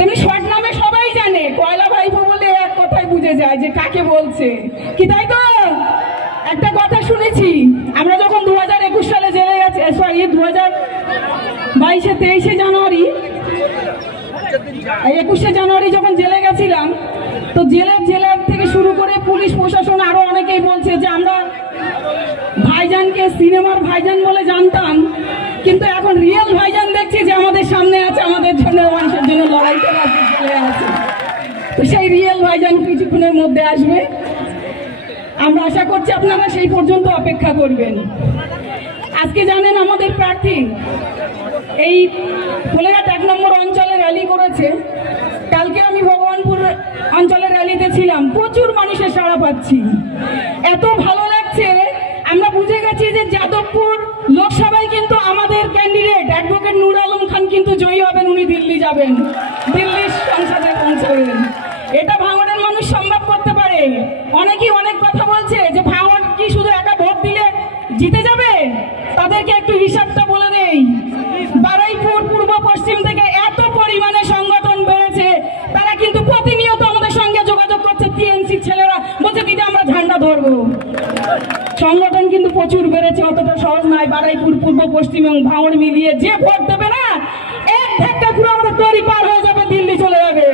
তেমনি শর্ট নামে সবাই জানে, কয়লা ভাইপো বলে এক কথায় বুঝে যায় যে কাকে বলছে, কি তাই তো? একটা কথা শুনেছি, আমরা যখন 2021 সালে জেলে গেছি, সরি 2022-23 জানুয়ারি, 21 জানুয়ারি যখন জেলে গেছিলাম, তো জেলার থেকে শুরু করে পুলিশ প্রশাসন আরো অনেকেই বলছে যে আমরা ভাইজানকে সিনেমার ভাইজান বলে জানতাম, কিন্তু এখন রিয়েল ভাইজান দেখছি যে আমাদের সামনে আছে, আমাদের জন্য মানুষের জন্য লড়াই করে চলে আছে। তো সেই রিয়েল ভাইজান কিছুক্ষণের মধ্যে আসবে, আমরা আশা করছি আপনারা সেই পর্যন্ত অপেক্ষা করবেন। আজকে জানেন আমাদের প্রার্থী এই ফুলেরহাট 1 নম্বর অঞ্চলে র্যালি করেছে। কালকে আমি ভগবানপুর অঞ্চলের র্যালিতে ছিলাম, প্রচুর মানুষের সাড়া পাচ্ছি, এত ভালো লাগছে। আমরা বুঝে গেছি যে যাদবপুর লোকসভায় কিন্তু আমাদের ক্যান্ডিডেট অ্যাডভোকেট নূর আলম খান কিন্তু জয়ী হবেন, উনি দিল্লি যাবেন, দিল্লির সংসদে পৌঁছাবেন। এটা ভাঙড়ের মানুষ সম্ভব করতে পারে। অনেকেই অনেক কথা বলছে যে ভাঙড় কি শুধু একা ভোট দিলে জিতে যাবে, তাদেরকে একটু হিসাবটা বলে দেই। বারুইপুর পূর্ব পশ্চিম থেকে এত পরিমাণে সংগঠন বেড়েছে, তারা কিন্তু প্রতিনিয়ত আমাদের সঙ্গে যোগাযোগ করছে। টিএমসি ছেলেরা বলছে দিদি আমরা ঝান্ডা ধরবো। সংগঠন কিন্তু প্রচুর বেড়েছে, অতটা সহজ নয়। বারুইপুর পূর্ব পশ্চিম এবং ভাঙড় মিলিয়ে যে ভোট দেবে না, এক ধাক্কা পুরো আমাদের তরি পার হয়ে যাবে, দিল্লি চলে যাবে।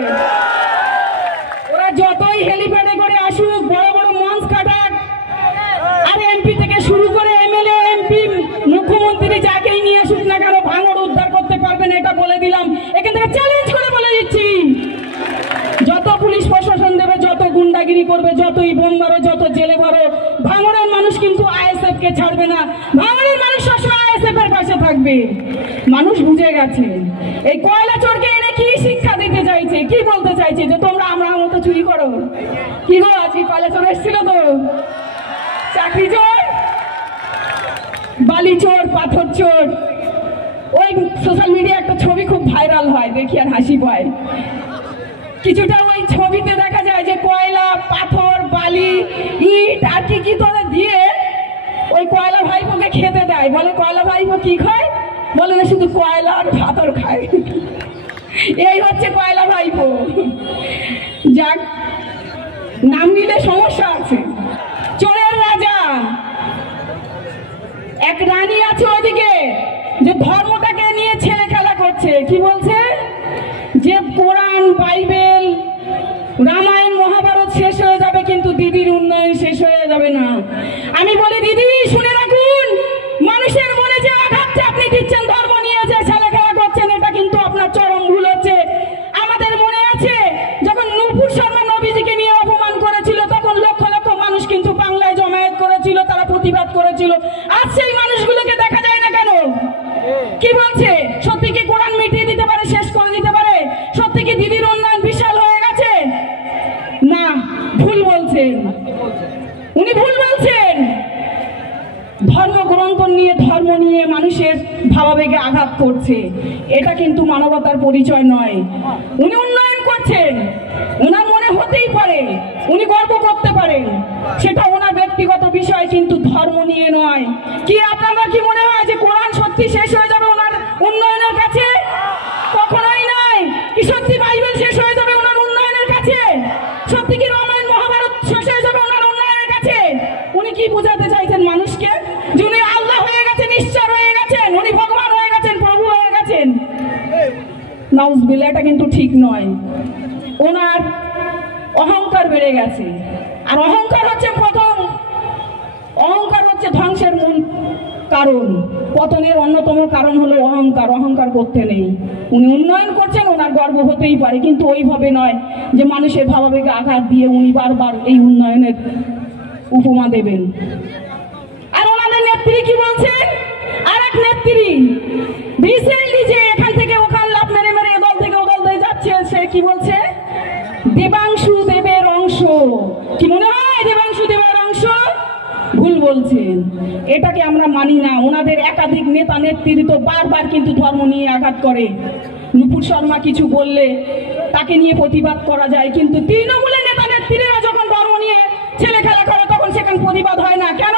ওরা যতই হেলিপ্যাডে করে আসুক, বড় বড় মঞ্চ কাটাক, আর এমপি থেকে শুরু করে এমএলএ, এমপি, মুখ্যমন্ত্রী যাকেই নিয়ে আসুক না কেন, ভাঙড় উদ্ধার করতে পারবেন, এটা বলে দিলাম। এখান থেকে চ্যালেঞ্জ করে বলে দিচ্ছি, যত পুলিশ প্রশাসন দেবে, যত গুন্ডাগিরি করবে, যতই বোম মারো, যত জেলে ভরো, ভাঙড়ের মানুষ কিন্তু আইএসএফ কে ছাড়বে না। ভাঙড়ের মানুষ সবসময় আইএসএফ এর পাশে থাকবে। মানুষ বুঝে গেছে। এই কয়লা চোরকে এনে কি শিক্ষা দিতে চাইছে, কি বলতে চাইছে যে তোমরা আমরা মতো চুরি করো? কি গো, আজকে কয়লা চোর এসেছিল তো, চাকরি চোর, বালি চোর, পাথর চোর। ওই সোশ্যাল মিডিয়া একটা ছবি খুব ভাইরাল হয়, দেখি আর হাসি পায়। কিছুটা ওই ছবিতে দেখা যায় যে কয়লা, পাথর, বালি, ইট আর কি তোরা দিয়ে ওই কয়লা ভাইপোকে খেতে দেয়। বলে কয়লা ভাইপো কি খায়? বলে না শুধু কয়লা আর পাথর খায়। এই হচ্ছে কয়লা ভাইপো। যাক, নাম নিলে সমস্যা আছে। চোরের রাজা এক রানী আছে ওদিকে, যে ধর্মটাকে নিয়ে ছেলে খেলা করছে। কি বলছে? যে কোরআন, বাইবেল, রামায়ণ, মহাভারত শেষ হয়ে যাবে, কিন্তু দিদির উন্নয়ন শেষ হয়ে যাবে না। আমি বলি দিদি শুনে রাখুন, মানুষের মনে যে আঘাতটা আপনি দিচ্ছেন, ধর্ম নিয়ে যে ছেলে খেলা করছেন, এটা কিন্তু আপনার চরম ভুল হচ্ছে। আমাদের মনে আছে যখন নূপুর শর্মা নবীজিকে নিয়ে অপমান করেছিল, তখন লক্ষ লক্ষ মানুষ কিন্তু বাংলায় জমায়েত করেছিল, তারা প্রতিবাদ করেছিল। আজ সেই মানুষগুলোকে দেখা যায় না কেন? কি বলছে? সত্যি কি কোরআন মিটিয়ে দিতে পারে, শেষ করে দিতে পারে? সত্যি কি দিদির উন্নয়ন বিশাল হয়ে গেছে? না, ভুল বলছেন, উনি ভুল বলছেন। ধর্মগ্রন্থ নিয়ে, ধর্ম নিয়ে মানুষের ভাবাবেগে আঘাত করছে, এটা কিন্তু মানবতার পরিচয় নয়। উনি উন্নয়ন করছেন, ওনার মনে হতেই পারে, উনি গর্ব করতে পারেন, সেটা ওনার ব্যক্তিগত বিষয়, কিন্তু ধর্ম নিয়ে নয়। কি আপনারা কি মনে হয় যে কোরআন সত্যি শেষ হয়ে যাবে ওনার উন্নয়নের কাছে? কখনোই নয়। কি সত্যি বাইবেল শেষ হয়ে যাবে ওনার উন্নয়নের কাছে? সত্যি কি রামায়ণ, মহাভারত শেষ হয়ে যাবে ওনার উন্নয়নের কাছে? উনি কি বোঝাতে চাইছেন মানুষকে? যে উনি আল্লাহ হয়ে গেছেন, ঈশ্বর হয়ে গেছেন, উনি ভগবান হয়ে গেছেন, প্রভু হয়ে গেছেন? নাউজুবিল্লাহ, এটা কিন্তু ঠিক নয়। ওনার অহংকার বেড়ে গেছে, আর অহংকার হচ্ছে প্রথম, অহংকার হচ্ছে ধ্বংসের মূল কারণ। পতনের অন্যতম কারণ হলো অহংকার। অহংকার করতে নেই। উনি উন্নয়ন করছেন, ওনার গর্ব হতেই পারে, কিন্তু ওইভাবে নয় যে মানুষের ভাবাবেগে আঘাত দিয়ে উনি বারবার এই উন্নয়নের উপমা দেবেন। আর ওনাদের নেত্রী কি বলছেন? আর এক নেত্রী রিসেন্টলি যে এখান থেকে ওখান লাভ মেরে মেরে এদল থেকে ওদল দিয়ে যাচ্ছে, সে কি বলছে? দেবাংশু দেবের অংশ। কি মনে হয় দেবাংশু দেবের অংশ? ভুল বলছেন, এটাকে আমরা মানি না। ওনাদের একাধিক নেতা নেত্রী তো বারবার কিন্তু ধর্ম নিয়ে আঘাত করে। নূপুর শর্মা কিছু বললে তাকে নিয়ে প্রতিবাদ করা যায়, কিন্তু তৃণমূলের নেতা নেত্রীরা যখন ধর্ম নিয়ে ছেলে খেলা করে, তখন সেখানে প্রতিবাদ হয় না কেন?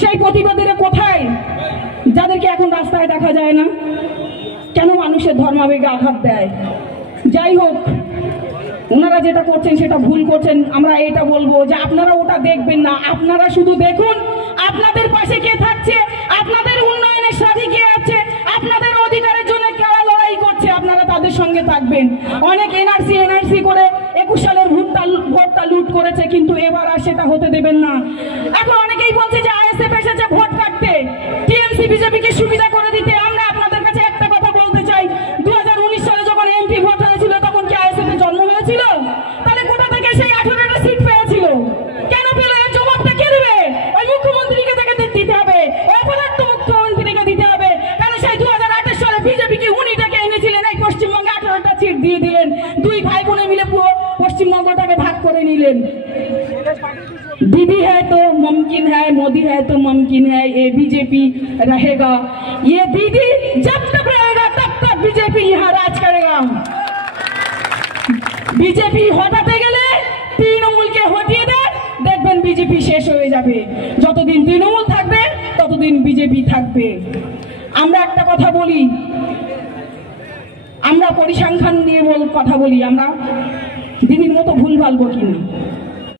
সেই প্রতিবাদের কোথায়? যাদেরকে এখন রাস্তায় দেখা যায় না, কেন মানুষের ধর্মাবেগে আঘাত দেয়? যাই হোক, ওনারা যেটা করছেন সেটা ভুল করছেন। আমরা এটা বলবো যে আপনারা ওটা দেখবেন না, আপনারা শুধু দেখুন আপনাদের পাশে কে থাকছে, আপনাদের উন্নয়নের সাথে কে আছে, আপনাদের অধিকারের জন্য কারা লড়াই করছে, আপনারা তাদের সঙ্গে থাকবেন। অনেক এনআরসি করে 21 সালের ভোটটা লুট করেছে, কিন্তু এবার আর সেটা হতে দেবেন না। এখন অনেকেই বলছে যে আইএসএফ এসেছে ভোট কাটতে, টিএমসি বিজেপিকে সুবিধা করে দিতে। আমরা আপনাদের কাছে একটা কথা বলতে চাই, 2019 সালে যখন এমপি ভোট হয়েছিল তখন কি আইএসএফ এর জন্ম হয়েছিল? তাহলে কোথা থেকে সেই 18টা সিট পেয়েছিল? কেন পেল? এর জবাবটা কে দেবে? ওই মুখ্যমন্ত্রীকে থেকে দিতে হবে, অপদার্থ মুখ্যমন্ত্রীকে দিতে হবে। কারণ সেই 2028 সালে বিজেপিকে উনি ডেকে এনেছিলেন, এই পশ্চিমবঙ্গে 18টা সিট দিয়ে দিলেন, দুই ভাই বোনে মিলে পুরো পশ্চিমবঙ্গটাকে ভাগ করে নিলেন। दीदी है तो मुमकिन है, मोदी है तो मुमकिन है, ये बीजेपी रहेगा। ये दीदी जब तक रहेगा तब तक बीजेपी यहाँ राज करेगा। बीजेपी हटाते গেলে তৃণমূলকে হটিয়ে দেন, দেখবেন বিজেপি শেষ হয়ে যাবে। যতদিন তৃণমূল থাকবে ততদিন বিজেপি থাকবে। আমরা একটা কথা বলি, আমরা পরিসংখ্যান নিয়ে কথা বলি, আমরা দিদির মতো ভুল বলবো কিনা।